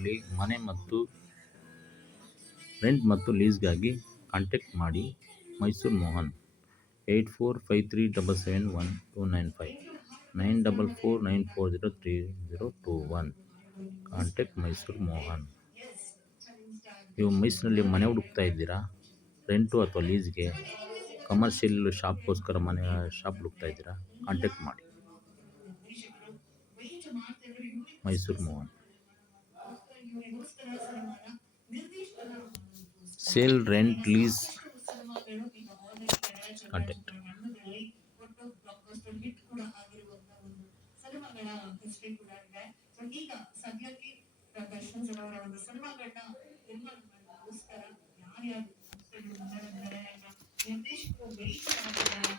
ಮೈಸೂರಿನಲ್ಲಿ ಮನೆ ಮತ್ತು ರೆಂಟ್ ಮತ್ತು ಲೀಸ್ಗಾಗಿ ಕಾಂಟ್ಯಾಕ್ಟ್ ಮಾಡಿ. ಮೈಸೂರು ಮೋಹನ್ 8453771295 9449403021. ಕಾಂಟ್ಯಾಕ್ಟ್ ಮೈಸೂರು ಮೋಹನ್. ನೀವು ಮೈಸೂರಿನಲ್ಲಿ ಮನೆ ಹುಡುಕ್ತಾ ಇದ್ದೀರಾ, ರೆಂಟು ಅಥವಾ ಲೀಸ್ಗೆ, ಕಮರ್ಷಿಯಲ್ ಶಾಪ್ಗೋಸ್ಕರ ಶಾಪ್ ಹುಡುಕ್ತಾ ಇದ್ದೀರಾ, ಕಾಂಟ್ಯಾಕ್ಟ್ ಮಾಡಿ Mysuru Mohan. Sale, rent, lease contact.